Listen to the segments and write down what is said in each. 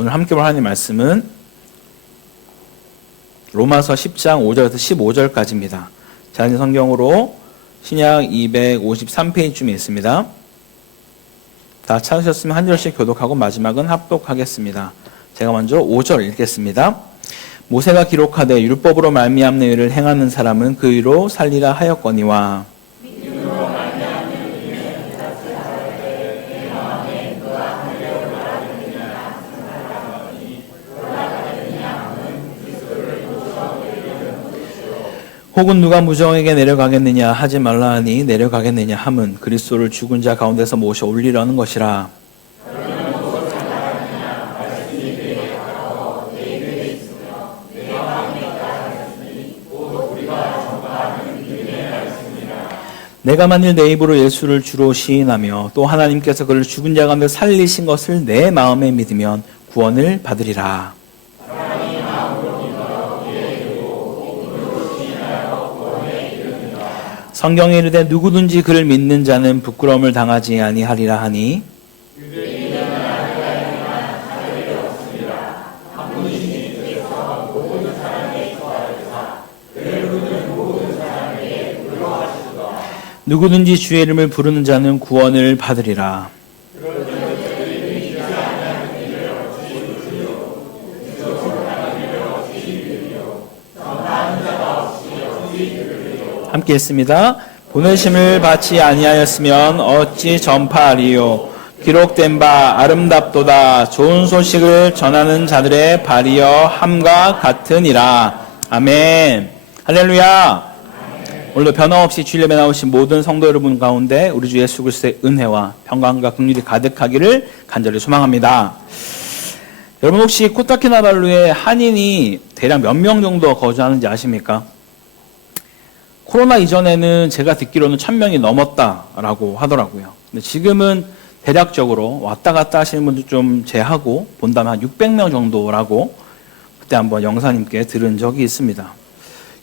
오늘 함께 볼 하나님의 말씀은 로마서 10장 5절에서 15절까지입니다. 자연의 성경으로 신약 253페이지쯤에 있습니다. 다 찾으셨으면 한 절씩 교독하고 마지막은 합독하겠습니다. 제가 먼저 5절 읽겠습니다. 모세가 기록하되 율법으로 말미암는 의를 행하는 사람은 그 의로 살리라 하였거니와 혹은 누가 무정에게 내려가겠느냐 하지 말라 하니 내려가겠느냐 함은 그리스도를 죽은 자 가운데서 모셔 올리려는 것이라. 내가 만일 내 입으로 예수를 주로 시인하며 또 하나님께서 그를 죽은 자 가운데 살리신 것을 내 마음에 믿으면 구원을 받으리라. 성경에 이르되 누구든지 그를 믿는 자는 부끄러움을 당하지 아니하리라 하니 누구든지 주의 이름을 부르는 자는 구원을 받으리라. 함께 했습니다. 보내심을 받지 아니하였으면 어찌 전파하리요. 기록된 바 아름답도다. 좋은 소식을 전하는 자들의 발이여 함과 같으니라. 아멘. 할렐루야. 오늘도 변함없이 주일예배 나오신 모든 성도 여러분 가운데 우리 주 예수 그리스도의 은혜와 평강과 긍휼이 가득하기를 간절히 소망합니다. 여러분 혹시 코타키나발루에 한인이 대략 몇 명 정도 거주하는지 아십니까? 코로나 이전에는 제가 듣기로는 1000명이 넘었다라고 하더라고요. 근데 지금은 대략적으로 왔다 갔다 하시는 분들 좀 제하고 본다면 한 600명 정도라고 그때 한번 영사님께 들은 적이 있습니다.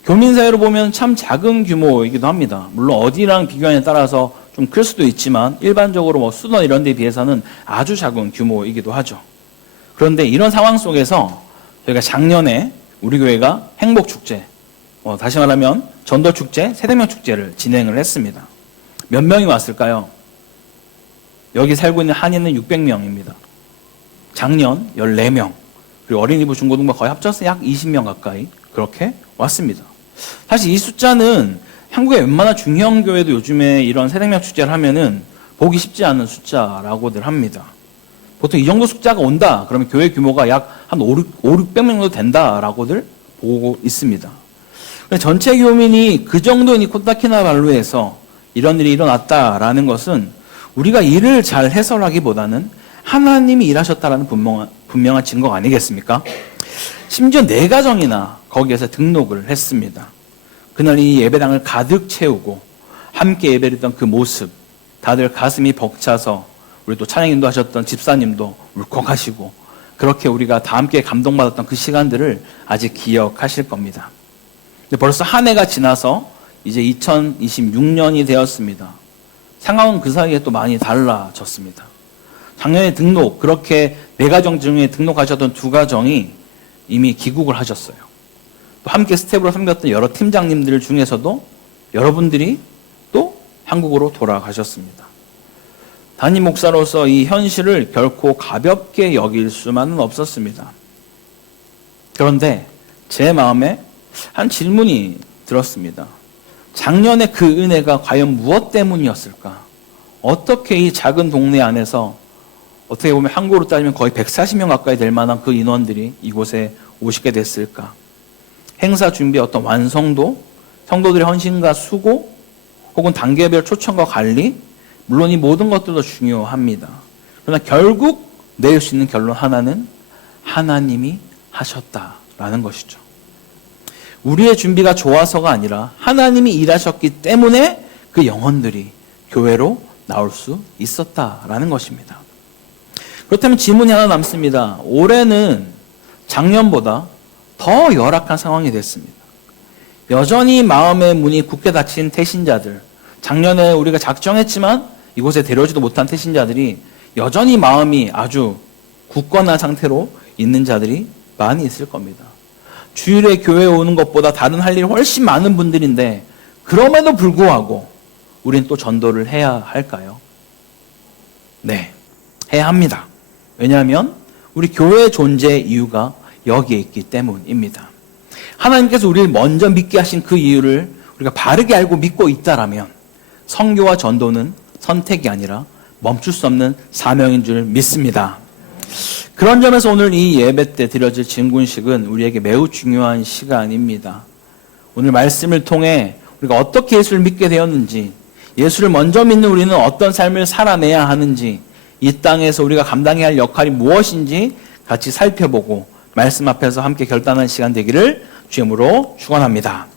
교민 사회로 보면 참 작은 규모이기도 합니다. 물론 어디랑 비교하냐에 따라서 좀 클 수도 있지만 일반적으로 뭐 수도나 이런 데에 비해서는 아주 작은 규모이기도 하죠. 그런데 이런 상황 속에서 저희가 작년에 우리 교회가 행복축제, 다시 말하면 전도축제, 세대명축제를 진행을 했습니다. 몇 명이 왔을까요? 여기 살고 있는 한인은 600명입니다. 작년 14명, 그리고 어린이부 중고등부 거의 합쳐서 약 20명 가까이 그렇게 왔습니다. 사실 이 숫자는 한국의 웬만한 중형 교회도 요즘에 이런 세대명축제를 하면은 보기 쉽지 않은 숫자라고들 합니다. 보통 이 정도 숫자가 온다 그러면 교회 규모가 약 한 500명 정도 된다라고들 보고 있습니다. 전체 교민이 그 정도인 이 코타키나발루에서 이런 일이 일어났다라는 것은 우리가 일을 잘 해설하기보다는 하나님이 일하셨다라는 분명한 증거가 아니겠습니까? 심지어 4가정이나 거기에서 등록을 했습니다. 그날 이 예배당을 가득 채우고 함께 예배드렸던 그 모습, 다들 가슴이 벅차서 우리 또 찬양인도 하셨던 집사님도 울컥하시고 그렇게 우리가 다 함께 감동받았던 그 시간들을 아직 기억하실 겁니다. 근데 벌써 한 해가 지나서 이제 2026년이 되었습니다. 상황은 그 사이에 또 많이 달라졌습니다. 작년에 등록, 그렇게 4가정 중에 등록하셨던 2가정이 이미 귀국을 하셨어요. 또 함께 스텝으로 섬겼던 여러 팀장님들 중에서도 여러분들이 또 한국으로 돌아가셨습니다. 담임 목사로서 이 현실을 결코 가볍게 여길 수만은 없었습니다. 그런데 제 마음에 한 질문이 들었습니다. 작년에 그 은혜가 과연 무엇 때문이었을까? 어떻게 이 작은 동네 안에서 어떻게 보면 한국으로 따지면 거의 140명 가까이 될 만한 그 인원들이 이곳에 오시게 됐을까? 행사 준비의 어떤 완성도, 성도들의 헌신과 수고, 혹은 단계별 초청과 관리, 물론 이 모든 것들도 중요합니다. 그러나 결국 내릴 수 있는 결론 하나는 하나님이 하셨다라는 것이죠. 우리의 준비가 좋아서가 아니라 하나님이 일하셨기 때문에 그 영혼들이 교회로 나올 수 있었다라는 것입니다. 그렇다면 질문이 하나 남습니다. 올해는 작년보다 더 열악한 상황이 됐습니다. 여전히 마음의 문이 굳게 닫힌 태신자들, 작년에 우리가 작정했지만 이곳에 데려오지도 못한 태신자들이 여전히 마음이 아주 굳건한 상태로 있는 자들이 많이 있을 겁니다. 주일에 교회에 오는 것보다 다른 할 일이 훨씬 많은 분들인데 그럼에도 불구하고 우리는 또 전도를 해야 할까요? 네, 해야 합니다. 왜냐하면 우리 교회의 존재의 이유가 여기에 있기 때문입니다. 하나님께서 우리를 먼저 믿게 하신 그 이유를 우리가 바르게 알고 믿고 있다라면 선교와 전도는 선택이 아니라 멈출 수 없는 사명인 줄 믿습니다. 그런 점에서 오늘 이 예배 때 드려질 진군식은 우리에게 매우 중요한 시간입니다. 오늘 말씀을 통해 우리가 어떻게 예수를 믿게 되었는지, 예수를 먼저 믿는 우리는 어떤 삶을 살아내야 하는지, 이 땅에서 우리가 감당해야 할 역할이 무엇인지 같이 살펴보고 말씀 앞에서 함께 결단하는 시간 되기를 주임으로 축원합니다.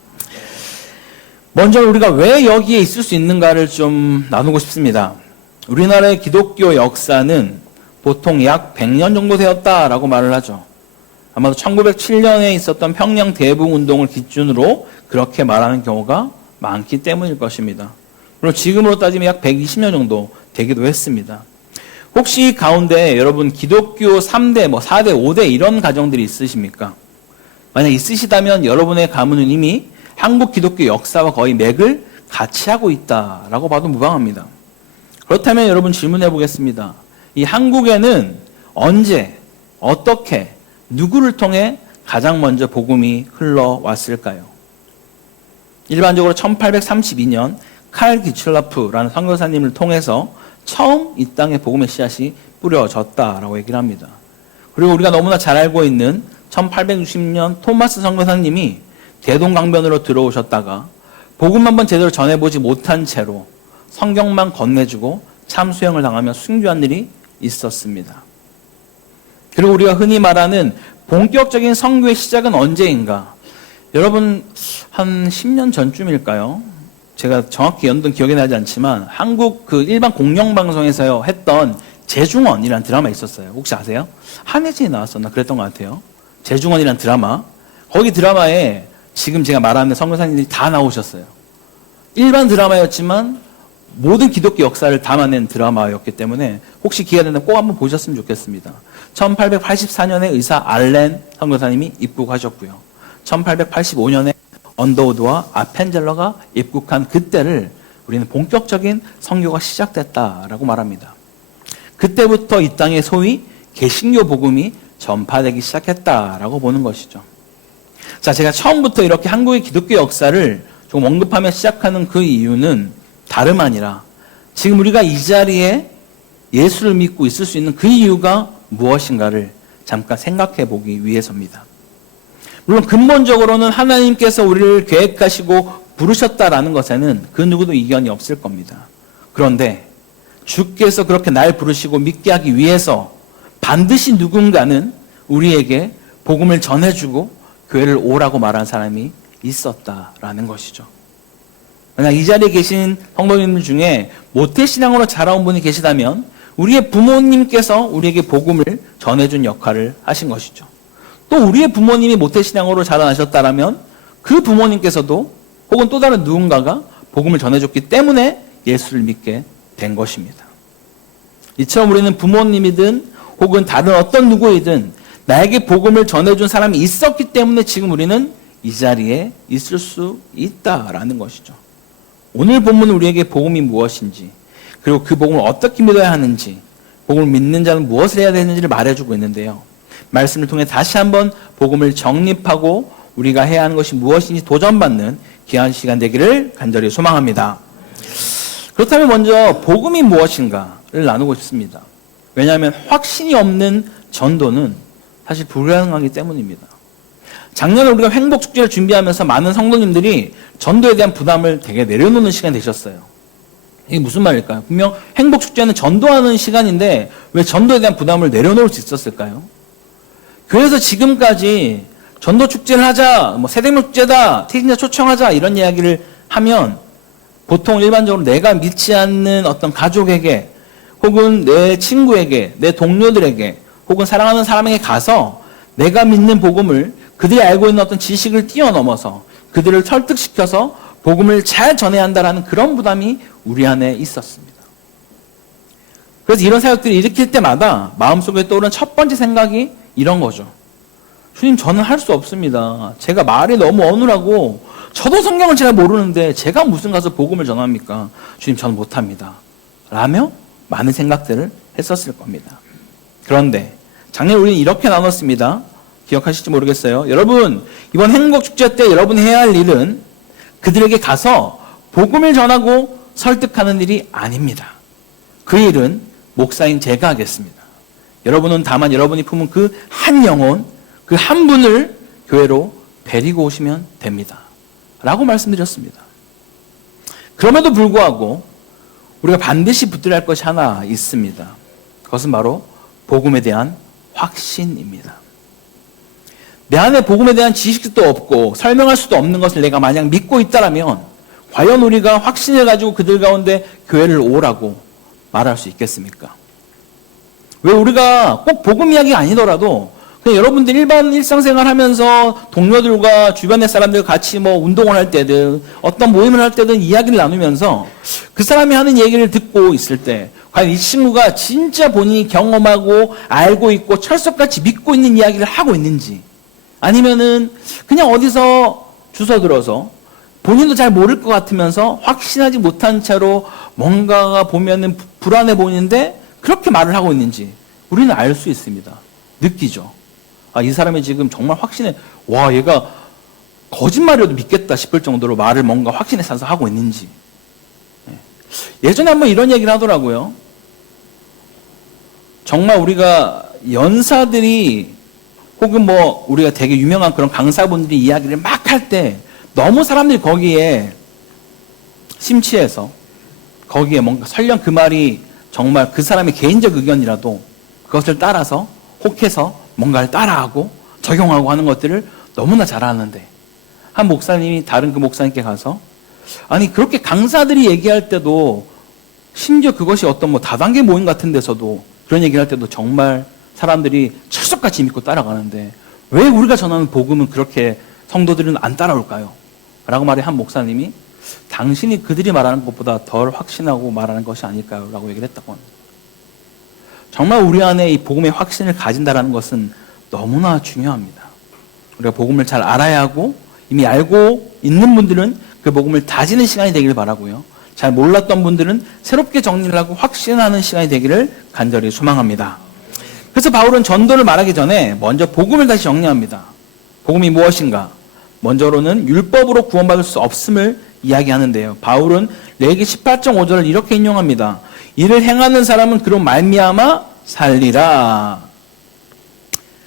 먼저 우리가 왜 여기에 있을 수 있는가를 좀 나누고 싶습니다. 우리나라의 기독교 역사는 보통 약 100년 정도 되었다라고 말을 하죠. 아마도 1907년에 있었던 평양 대북운동을 기준으로 그렇게 말하는 경우가 많기 때문일 것입니다. 물론 지금으로 따지면 약 120년 정도 되기도 했습니다. 혹시 가운데 여러분 기독교 3대, 4대, 5대 이런 가정들이 있으십니까? 만약 있으시다면 여러분의 가문은 이미 한국 기독교 역사와 거의 맥을 같이 하고 있다라고 봐도 무방합니다. 그렇다면 여러분 질문해 보겠습니다. 이 한국에는 언제, 어떻게, 누구를 통해 가장 먼저 복음이 흘러왔을까요? 일반적으로 1832년 칼 기출라프라는 선교사님을 통해서 처음 이 땅에 복음의 씨앗이 뿌려졌다라고 얘기를 합니다. 그리고 우리가 너무나 잘 알고 있는 1860년 토마스 선교사님이 대동강변으로 들어오셨다가 복음 한번 제대로 전해보지 못한 채로 성경만 건네주고 참수형을 당하며 순교한 일이 있었습니다. 그리고 우리가 흔히 말하는 본격적인 선교의 시작은 언제인가? 여러분 한 10년 전쯤일까요? 제가 정확히 연도는 기억이 나지 않지만 한국 그 일반 공영방송에서 했던 재중원이라는 드라마 있었어요. 혹시 아세요? 한혜진이 나왔었나 그랬던 것 같아요. 재중원이라는 드라마. 거기 드라마에 지금 제가 말하는 선교사님들이 다 나오셨어요. 일반 드라마였지만 모든 기독교 역사를 담아낸 드라마였기 때문에 혹시 기회가 된다면 꼭 한번 보셨으면 좋겠습니다. 1884년에 의사 알렌 선교사님이 입국하셨고요. 1885년에 언더우드와 아펜젤러가 입국한 그때를 우리는 본격적인 선교가 시작됐다라고 말합니다. 그때부터 이 땅에 소위 개신교 복음이 전파되기 시작했다라고 보는 것이죠. 자, 제가 처음부터 이렇게 한국의 기독교 역사를 좀 언급하며 시작하는 그 이유는 다름 아니라 지금 우리가 이 자리에 예수를 믿고 있을 수 있는 그 이유가 무엇인가를 잠깐 생각해 보기 위해서입니다. 물론 근본적으로는 하나님께서 우리를 계획하시고 부르셨다라는 것에는 그 누구도 이견이 없을 겁니다. 그런데 주께서 그렇게 날 부르시고 믿게 하기 위해서 반드시 누군가는 우리에게 복음을 전해주고 교회를 오라고 말한 사람이 있었다라는 것이죠. 만약 이 자리에 계신 성도님들 중에 모태신앙으로 자라온 분이 계시다면 우리의 부모님께서 우리에게 복음을 전해준 역할을 하신 것이죠. 또 우리의 부모님이 모태신앙으로 자라나셨다면 그 부모님께서도 혹은 또 다른 누군가가 복음을 전해줬기 때문에 예수를 믿게 된 것입니다. 이처럼 우리는 부모님이든 혹은 다른 어떤 누구이든 나에게 복음을 전해준 사람이 있었기 때문에 지금 우리는 이 자리에 있을 수 있다라는 것이죠. 오늘 본문은 우리에게 복음이 무엇인지, 그리고 그 복음을 어떻게 믿어야 하는지, 복음을 믿는 자는 무엇을 해야 되는지를 말해주고 있는데요. 말씀을 통해 다시 한번 복음을 정립하고 우리가 해야 하는 것이 무엇인지 도전받는 귀한 시간 되기를 간절히 소망합니다. 그렇다면 먼저 복음이 무엇인가를 나누고 싶습니다. 왜냐하면 확신이 없는 전도는 사실 불가능하기 때문입니다. 작년에 우리가 행복축제를 준비하면서 많은 성도님들이 전도에 대한 부담을 되게 내려놓는 시간이 되셨어요. 이게 무슨 말일까요? 분명 행복축제는 전도하는 시간인데 왜 전도에 대한 부담을 내려놓을 수 있었을까요? 그래서 지금까지 전도축제를 하자, 세대명축제다, 태신자 초청하자 이런 이야기를 하면 보통 일반적으로 내가 믿지 않는 어떤 가족에게 혹은 내 친구에게, 내 동료들에게 혹은 사랑하는 사람에게 가서 내가 믿는 복음을 그들이 알고 있는 어떤 지식을 뛰어넘어서 그들을 설득시켜서 복음을 잘 전해야 한다는 그런 부담이 우리 안에 있었습니다. 그래서 이런 사역들을 일으킬 때마다 마음속에 떠오르는 첫 번째 생각이 이런 거죠. 주님, 저는 할 수 없습니다. 제가 말이 너무 어눌하고 저도 성경을 잘 모르는데 제가 무슨 가서 복음을 전합니까? 주님, 저는 못합니다. 라며 많은 생각들을 했었을 겁니다. 그런데 작년 우리는 이렇게 나눴습니다. 기억하실지 모르겠어요. 여러분, 이번 행복축제 때 여러분이 해야 할 일은 그들에게 가서 복음을 전하고 설득하는 일이 아닙니다. 그 일은 목사인 제가 하겠습니다. 여러분은 다만 여러분이 품은 그 한 영혼, 그 한 분을 교회로 데리고 오시면 됩니다. 라고 말씀드렸습니다. 그럼에도 불구하고 우리가 반드시 붙들어야 할 것이 하나 있습니다. 그것은 바로 복음에 대한 확신입니다. 내 안에 복음에 대한 지식도 없고 설명할 수도 없는 것을 내가 만약 믿고 있다면 과연 우리가 확신을 가지고 그들 가운데 교회를 오라고 말할 수 있겠습니까? 왜 우리가 꼭 복음 이야기 아니더라도 그냥 여러분들 일반 일상생활 하면서 동료들과 주변의 사람들과 같이 운동을 할 때든 어떤 모임을 할 때든 이야기를 나누면서 그 사람이 하는 얘기를 듣고 있을 때 과연 이 친구가 진짜 본인이 경험하고 알고 있고 철석같이 믿고 있는 이야기를 하고 있는지, 아니면은 그냥 어디서 주워들어서 본인도 잘 모를 것 같으면서 확신하지 못한 채로 뭔가가 보면은 불안해 보이는데 그렇게 말을 하고 있는지 우리는 알 수 있습니다. 느끼죠. 아, 이 사람이 지금 정말 확신해, 와, 얘가 거짓말이라도 믿겠다 싶을 정도로 말을 뭔가 확신에 차서 하고 있는지. 예전에 한번 이런 얘기를 하더라고요. 정말 우리가 연사들이 혹은 우리가 되게 유명한 그런 강사분들이 이야기를 막 할 때 너무 사람들이 거기에 심취해서 거기에 뭔가 설령 그 말이 정말 그 사람의 개인적 의견이라도 그것을 따라서 혹해서 뭔가를 따라하고 적용하고 하는 것들을 너무나 잘하는데, 한 목사님이 다른 그 목사님께 가서 아니 그렇게 강사들이 얘기할 때도 심지어 그것이 어떤 다단계 모임 같은 데서도 그런 얘기를 할 때도 정말 사람들이 철석같이 믿고 따라가는데 왜 우리가 전하는 복음은 그렇게 성도들은 안 따라올까요? 라고 말해 한 목사님이 당신이 그들이 말하는 것보다 덜 확신하고 말하는 것이 아닐까요? 라고 얘기를 했다고 합니다. 정말 우리 안에 이 복음의 확신을 가진다는 것은 너무나 중요합니다. 우리가 복음을 잘 알아야 하고 이미 알고 있는 분들은 그 복음을 다지는 시간이 되기를 바라고요. 잘 몰랐던 분들은 새롭게 정리를 하고 확신하는 시간이 되기를 간절히 소망합니다. 그래서 바울은 전도를 말하기 전에 먼저 복음을 다시 정리합니다. 복음이 무엇인가? 먼저로는 율법으로 구원받을 수 없음을 이야기하는데요. 바울은 레위기 18.5절을 이렇게 인용합니다. 이를 행하는 사람은 그로 말미암아 살리라.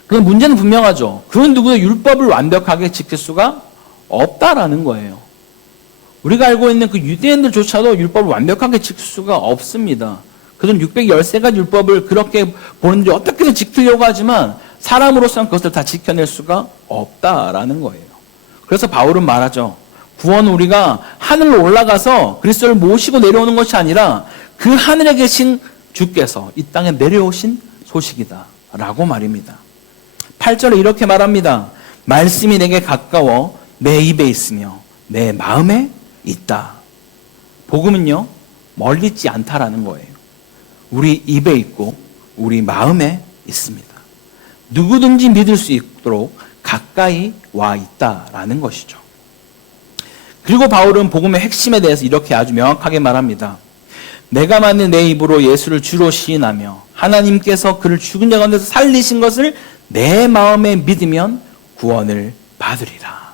그런데 문제는 분명하죠. 그런 누구도 율법을 완벽하게 지킬 수가 없다라는 거예요. 우리가 알고 있는 그 유대인들조차도 율법을 완벽하게 지킬 수가 없습니다. 그들은 613가지 율법을 그렇게 보는데 어떻게든 지키려고 하지만 사람으로서는 그것을 다 지켜낼 수가 없다라는 거예요. 그래서 바울은 말하죠. 구원은 우리가 하늘로 올라가서 그리스도를 모시고 내려오는 것이 아니라 그 하늘에 계신 주께서 이 땅에 내려오신 소식이다 라고 말입니다. 8절에 이렇게 말합니다. 말씀이 내게 가까워 내 입에 있으며 내 마음에 있다. 복음은요, 멀리 있지 않다라는 거예요. 우리 입에 있고 우리 마음에 있습니다. 누구든지 믿을 수 있도록 가까이 와 있다라는 것이죠. 그리고 바울은 복음의 핵심에 대해서 이렇게 아주 명확하게 말합니다. 내가 만든 내 입으로 예수를 주로 시인하며 하나님께서 그를 죽은 자 가운데서 살리신 것을 내 마음에 믿으면 구원을 받으리라.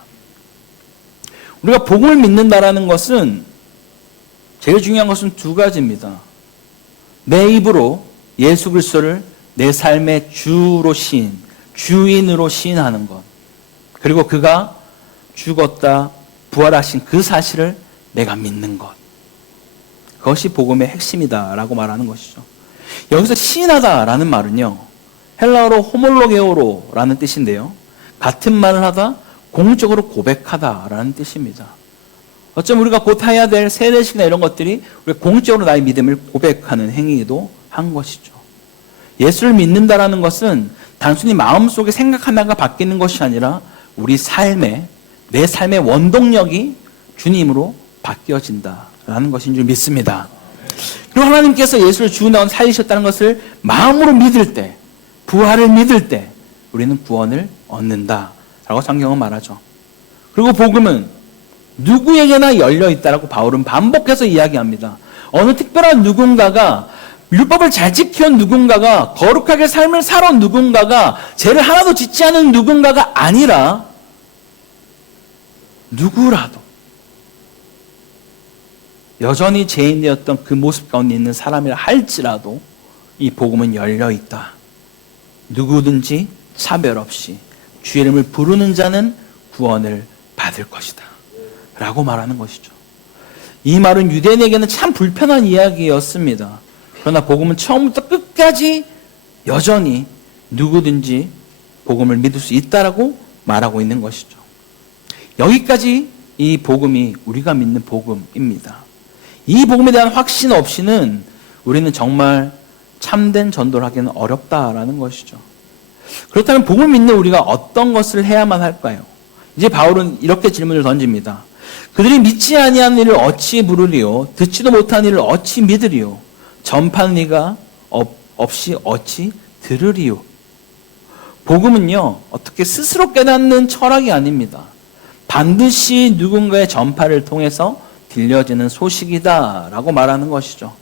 우리가 복음을 믿는다라는 것은 제일 중요한 것은 두 가지입니다. 내 입으로 예수 그리스도를 내 삶의 주로 시인, 주인으로 시인하는 것. 그리고 그가 죽었다 부활하신 그 사실을 내가 믿는 것. 그것이 복음의 핵심이다라고 말하는 것이죠. 여기서 시인하다라는 말은요, 헬라어로 호몰로게오로라는 뜻인데요. 같은 말을 하다 공적으로 고백하다라는 뜻입니다. 어쩌면 우리가 곧 해야 될 세례식이나 이런 것들이 우리 공적으로 나의 믿음을 고백하는 행위이기도 한 것이죠. 예수를 믿는다라는 것은 단순히 마음속에 생각 하나가 바뀌는 것이 아니라 우리 삶에, 내 삶의 원동력이 주님으로 바뀌어진다라는 것인 줄 믿습니다. 그리고 하나님께서 예수를 죽은 다음 살리셨다는 것을 마음으로 믿을 때, 부활을 믿을 때 우리는 구원을 얻는다라고 성경은 말하죠. 그리고 복음은 누구에게나 열려 있다라고 바울은 반복해서 이야기합니다. 어느 특별한 누군가가, 율법을 잘 지켜온 누군가가, 거룩하게 삶을 살아온 누군가가, 죄를 하나도 짓지 않은 누군가가 아니라 누구라도 여전히 죄인되었던 그 모습 가운데 있는 사람이라 할지라도 이 복음은 열려 있다. 누구든지 차별 없이 주의 이름을 부르는 자는 구원을 받을 것이다 라고 말하는 것이죠. 이 말은 유대인에게는 참 불편한 이야기였습니다. 그러나 복음은 처음부터 끝까지 여전히 누구든지 복음을 믿을 수 있다라고 말하고 있는 것이죠. 여기까지 이 복음이 우리가 믿는 복음입니다. 이 복음에 대한 확신 없이는 우리는 정말 참된 전도를 하기는 어렵다라는 것이죠. 그렇다면 복음을 믿는 우리가 어떤 것을 해야만 할까요? 이제 바울은 이렇게 질문을 던집니다. 그들이 믿지 아니하는 일을 어찌 부르리요? 듣지도 못한 일을 어찌 믿으리요? 전파는 이가 없이 어찌 들으리요? 복음은요, 어떻게 스스로 깨닫는 철학이 아닙니다. 반드시 누군가의 전파를 통해서 들려지는 소식이다라고 말하는 것이죠.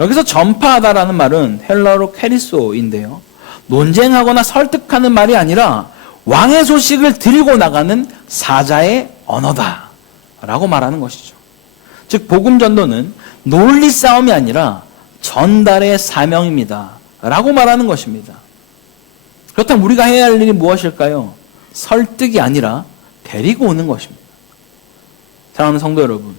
여기서 전파하다라는 말은 헬라어로 캐리소인데요. 논쟁하거나 설득하는 말이 아니라 왕의 소식을 들고 나가는 사자의 언어다라고 말하는 것이죠. 즉 복음 전도는 논리 싸움이 아니라 전달의 사명입니다 라고 말하는 것입니다. 그렇다면 우리가 해야 할 일이 무엇일까요? 설득이 아니라 데리고 오는 것입니다. 사랑하는 성도 여러분,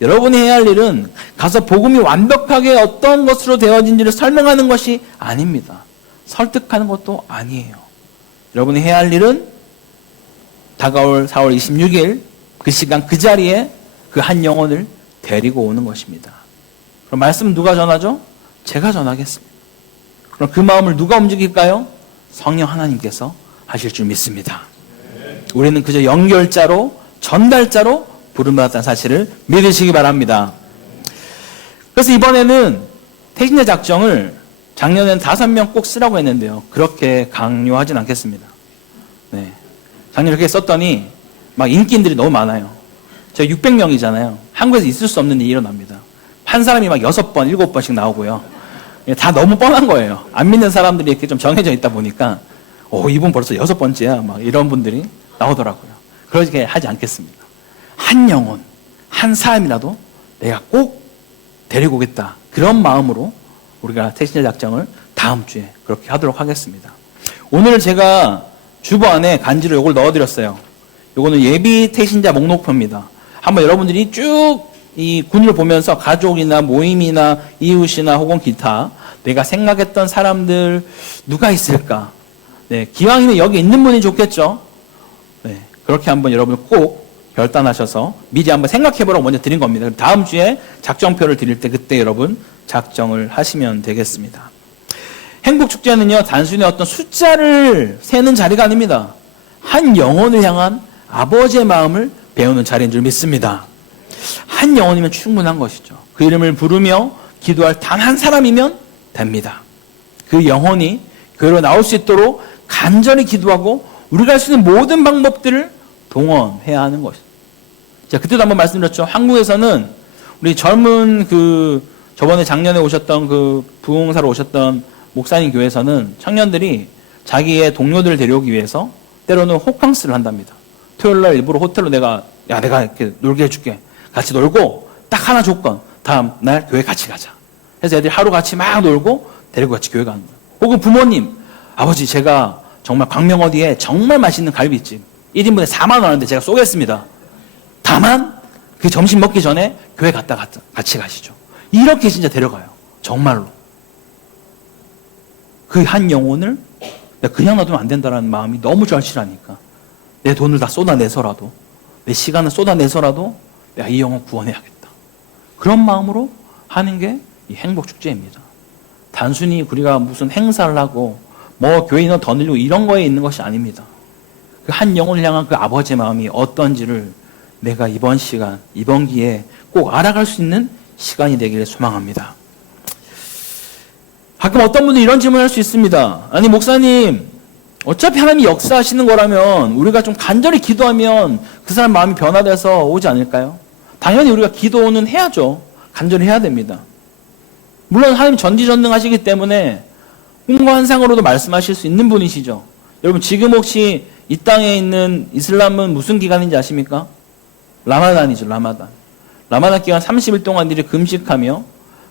여러분이 해야 할 일은 가서 복음이 완벽하게 어떤 것으로 되어진지를 설명하는 것이 아닙니다. 설득하는 것도 아니에요. 여러분이 해야 할 일은 다가올 4월 26일 그 시간 그 자리에 그 한 영혼을 데리고 오는 것입니다. 그럼 말씀 누가 전하죠? 제가 전하겠습니다. 그럼 그 마음을 누가 움직일까요? 성령 하나님께서 하실 줄 믿습니다. 우리는 그저 연결자로, 전달자로 부름받았다는 사실을 믿으시기 바랍니다. 그래서 이번에는 태신자 작정을 작년에는 5명 꼭 쓰라고 했는데요. 그렇게 강요하진 않겠습니다. 네. 작년에 이렇게 썼더니 막 인기인들이 너무 많아요. 제가 600명이잖아요. 한국에서 있을 수 없는 일이 일어납니다. 한 사람이 막 6번, 7번씩 나오고요. 다 너무 뻔한 거예요. 안 믿는 사람들이 이렇게 좀 정해져 있다 보니까 이분 벌써 6번째야 막 이런 분들이 나오더라고요. 그렇게 하지 않겠습니다. 한 영혼, 한 사람이라도 내가 꼭 데리고 오겠다. 그런 마음으로 우리가 태신자 작정을 다음 주에 그렇게 하도록 하겠습니다. 오늘 제가 주보 안에 간지로 이걸 넣어드렸어요. 이거는 예비 태신자 목록표입니다. 한번 여러분들이 쭉 이 군을 보면서 가족이나 모임이나 이웃이나 혹은 기타 내가 생각했던 사람들 누가 있을까? 네, 기왕이면 여기 있는 분이 좋겠죠? 네, 그렇게 한번 여러분 꼭 결단하셔서 미리 한번 생각해보라고 먼저 드린 겁니다. 다음 주에 작정표를 드릴 때 그때 여러분 작정을 하시면 되겠습니다. 행복축제는요, 단순히 어떤 숫자를 세는 자리가 아닙니다. 한 영혼을 향한 아버지의 마음을 배우는 자리인 줄 믿습니다. 한 영혼이면 충분한 것이죠. 그 이름을 부르며 기도할 단 한 사람이면 됩니다. 그 영혼이 교회로 나올 수 있도록 간절히 기도하고 우리가 할 수 있는 모든 방법들을 동원해야 하는 것입니다. 자, 그때도 한번 말씀드렸죠. 한국에서는 우리 젊은 저번에 작년에 오셨던 부흥사로 오셨던 목사님 교회에서는 청년들이 자기의 동료들을 데려오기 위해서 때로는 호캉스를 한답니다. 토요일날 일부러 호텔로 내가 이렇게 놀게 해줄게. 같이 놀고 딱 하나 조건. 다음 날 교회 같이 가자. 그래서 애들이 하루 같이 막 놀고 데리고 같이 교회 가는 거예요. 혹은 부모님, 아버지 제가 정말 광명 어디에 정말 맛있는 갈비집 1인분에 4만 원 하는데 제가 쏘겠습니다. 다만 그 점심 먹기 전에 교회 갔다 같이 가시죠. 이렇게 진짜 데려가요. 정말로. 그 한 영혼을 그냥 놔두면 안 된다는 마음이 너무 절실하니까 내 돈을 다 쏟아내서라도 내 시간을 쏟아내서라도 내가 이 영혼 구원해야겠다. 그런 마음으로 하는 게 이 행복축제입니다. 단순히 우리가 무슨 행사를 하고 교회 인원 더 늘리고 이런 거에 있는 것이 아닙니다. 그 한 영혼을 향한 그 아버지의 마음이 어떤지를 내가 이번 시간, 이번 기회에 꼭 알아갈 수 있는 시간이 되기를 소망합니다. 가끔 어떤 분들이 이런 질문을 할 수 있습니다. 아니 목사님, 어차피 하나님이 역사하시는 거라면 우리가 좀 간절히 기도하면 그 사람 마음이 변화돼서 오지 않을까요? 당연히 우리가 기도는 해야죠. 간절히 해야 됩니다. 물론 하나님 전지전능하시기 때문에 꿈과 환상으로도 말씀하실 수 있는 분이시죠. 여러분 지금 혹시 이 땅에 있는 이슬람은 무슨 기간인지 아십니까? 라마단이죠. 라마단 기간 30일 동안 들이 금식하며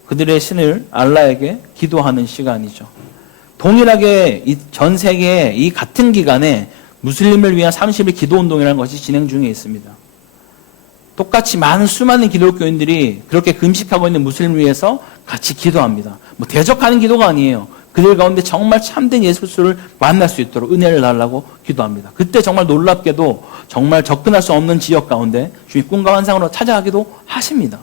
그들의 신을 알라에게 기도하는 시간이죠. 동일하게 전 세계에 이 같은 기간에 무슬림을 위한 30일 기도운동이라는 것이 진행 중에 있습니다. 똑같이 수많은 기독교인들이 그렇게 금식하고 있는 무슬림을 위해서 같이 기도합니다. 대적하는 기도가 아니에요. 그들 가운데 정말 참된 예수를 만날 수 있도록 은혜를 달라고 기도합니다. 그때 정말 놀랍게도 정말 접근할 수 없는 지역 가운데 주님 꿈과 환상으로 찾아가기도 하십니다.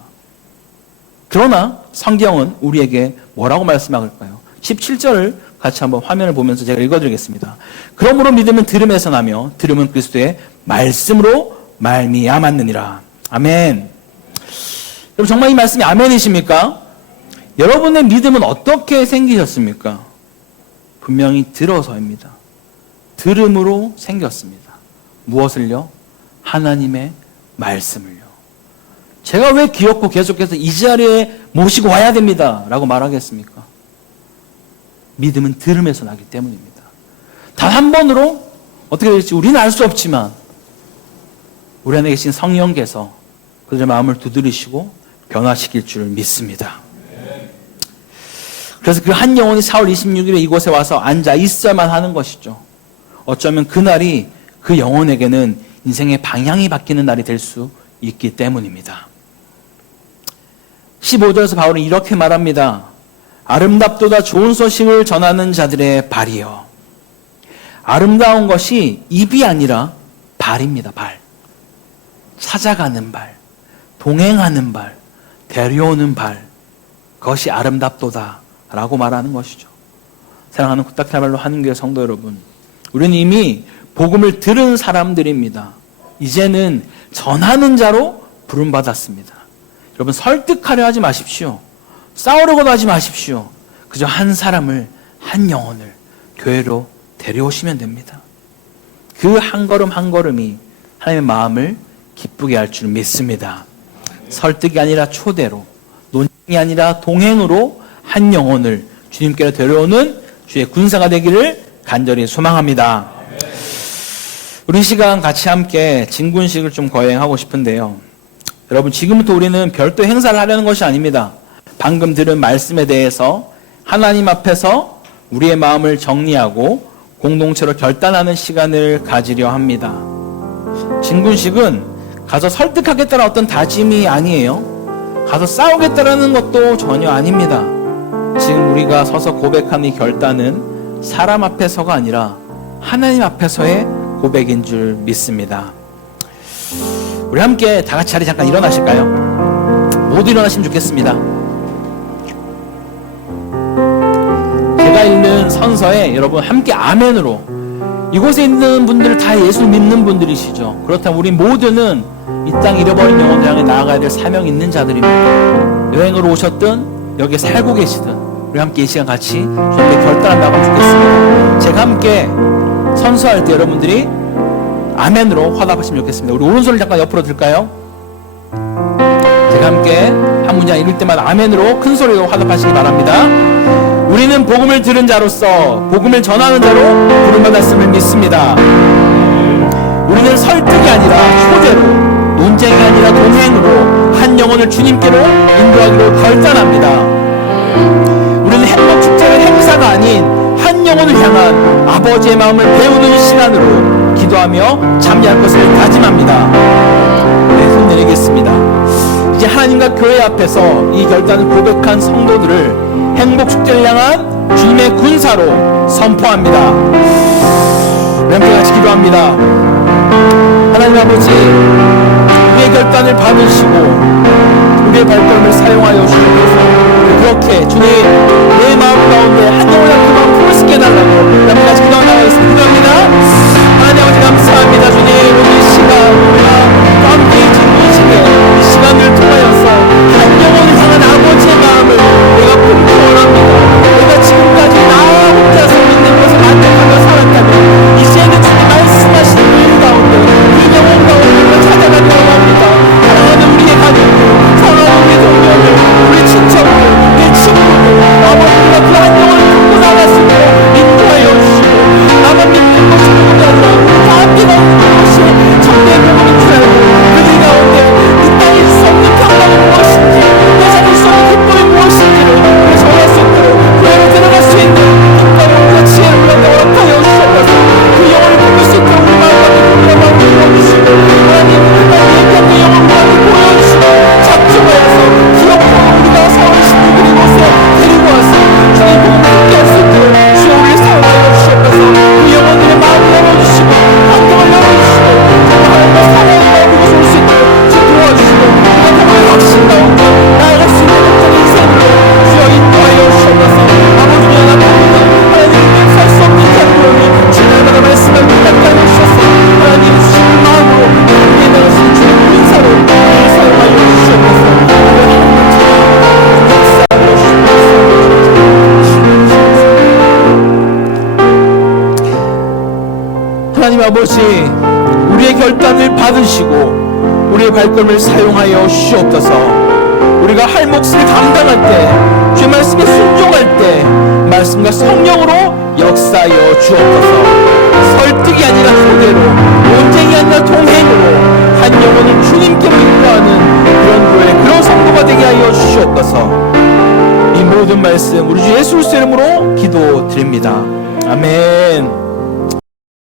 그러나 성경은 우리에게 뭐라고 말씀할까요? 17절을 같이 한번 화면을 보면서 제가 읽어드리겠습니다. 그러므로 믿음은 들음에서 나며 들음은 그리스도의 말씀으로 말미암았느니라. 아멘. 여러분 정말 이 말씀이 아멘이십니까? 여러분의 믿음은 어떻게 생기셨습니까? 분명히 들어서입니다. 들음으로 생겼습니다. 무엇을요? 하나님의 말씀을요. 제가 왜 귀엽고 계속해서 이 자리에 모시고 와야 됩니다 라고 말하겠습니까? 믿음은 들음에서 나기 때문입니다. 단 한 번으로 어떻게 될지 우리는 알 수 없지만 우리 안에 계신 성령께서 그들의 마음을 두드리시고 변화시킬 줄 믿습니다. 그래서 그 한 영혼이 4월 26일에 이곳에 와서 앉아 있어야만 하는 것이죠. 어쩌면 그날이 그 영혼에게는 인생의 방향이 바뀌는 날이 될 수 있기 때문입니다. 15절에서 바울은 이렇게 말합니다. 아름답도다 좋은 소식을 전하는 자들의 발이여. 아름다운 것이 입이 아니라 발입니다. 발. 찾아가는 발, 동행하는 발, 데려오는 발. 그것이 아름답도다 라고 말하는 것이죠. 사랑하는 코딱지말로 하는교회 성도 여러분, 우리는 이미 복음을 들은 사람들입니다. 이제는 전하는 자로 부름받았습니다. 여러분 설득하려 하지 마십시오. 싸우려고도 하지 마십시오. 그저 한 사람을, 한 영혼을 교회로 데려오시면 됩니다. 그 한 걸음 한 걸음이 하나님의 마음을 기쁘게 할 줄 믿습니다. 설득이 아니라 초대로, 논쟁이 아니라 동행으로 한 영혼을 주님께로 데려오는 주의 군사가 되기를 간절히 소망합니다. 우리 시간 같이 함께 진군식을 좀 거행하고 싶은데요. 여러분 지금부터 우리는 별도 행사를 하려는 것이 아닙니다. 방금 들은 말씀에 대해서 하나님 앞에서 우리의 마음을 정리하고 공동체로 결단하는 시간을 가지려 합니다. 진군식은 가서 설득하겠다는 어떤 다짐이 아니에요. 가서 싸우겠다는 것도 전혀 아닙니다. 지금 우리가 서서 고백하는 이 결단은 사람 앞에서가 아니라 하나님 앞에서의 고백인 줄 믿습니다. 우리 함께 다 같이 자리 잠깐 일어나실까요? 모두 일어나시면 좋겠습니다. 제가 읽는 선서에 여러분 함께 아멘으로, 이곳에 있는 분들 다 예수 믿는 분들이시죠. 그렇다면 우리 모두는 이 땅 잃어버린 영혼을 향해 나아가야 될 사명이 있는 자들입니다. 여행으로 오셨든 여기에 살고 계시든 우리 함께 이 시간 같이 함께 결단한다고 좋겠습니다. 제가 함께 선서할 때 여러분들이 아멘으로 화답하시면 좋겠습니다. 우리 오른손을 잠깐 옆으로 들까요? 제가 함께 한 문장 읽을 때마다 아멘으로 큰 소리로 화답하시기 바랍니다. 우리는 복음을 들은 자로서 복음을 전하는 자로 부름받았음을 믿습니다. 우리는 설득이 아니라 초대로, 논쟁이 아니라 동행으로 한 영혼을 주님께로 인도하기로 결단합니다. 우리는 행복축제의 행사가 아닌 한 영혼을 향한 아버지의 마음을 배우는 시간으로 기도하며 참여할 것을 다짐합니다. 네, 손 내리겠습니다. 이제 하나님과 교회 앞에서 이 결단을 고백한 성도들을 행복축제를 향한 주님의 군사로 선포합니다. 우리 함께 같이 기도합니다. 하나님 아버지, 우리의 결단을 받으시고 우리의 발걸음을 사용하여 주옵소서. 그렇게 주님 내 마음 가운데 한 영혼의 그 마음 품을 수 있게 해달라고 우리 함께 같이 기도하겠습니다. 기도합니다. 하나님 아버지 감사합니다. 주님 오늘 이 시간 우리가 함께 이 진리식에 이 시간을 통하여서 한 영혼을 향한 아버지의 마음을 내가 품기 원합니다. 내가 지금까지 나 혼자서 믿는 것을 만족하며 살았다면 아버지, 우리의 결단을 받으시고 우리의 발걸음을 사용하여 주옵소서. 우리가 할 몫을 감당할 때, 주의 말씀에 순종할 때 말씀과 성령으로 역사하여 주옵소서. 설득이 아니라 토대로, 논쟁이 아니라 동행으로 한 영혼을 주님께로 인도하는 그런 교회, 그런 성도가 되게 하여 주시옵소서. 이 모든 말씀 우리 주 예수 그리스도의 이름으로 기도드립니다.